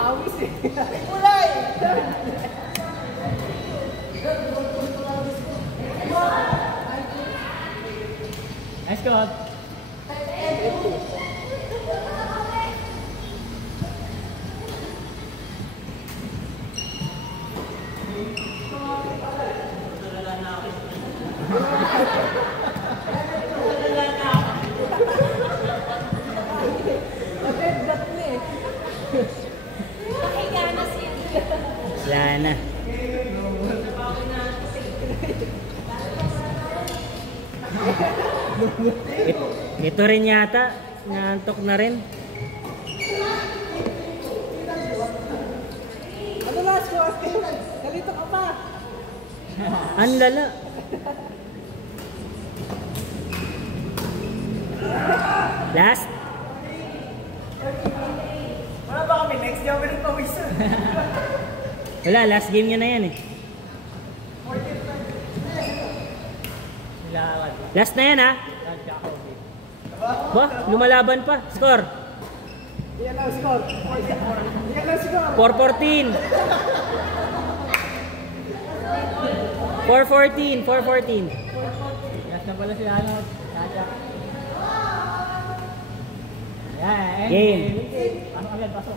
pawis eh. Kulay! Nice go. Wala na. Ito rin yata. Naantok na rin. Ano last ko? Kalito ka pa. Ang lala. Last. Wala ba kami? Next day ako rin pawis. Wala, last game nyo na yan eh. Last na yan ha. Ba, lumalaban pa. Score. Yan lang score. Yan lang score. 4-14. 4-14. 4-14. Last na pala sila ano. Game. Pasok agad, pasok.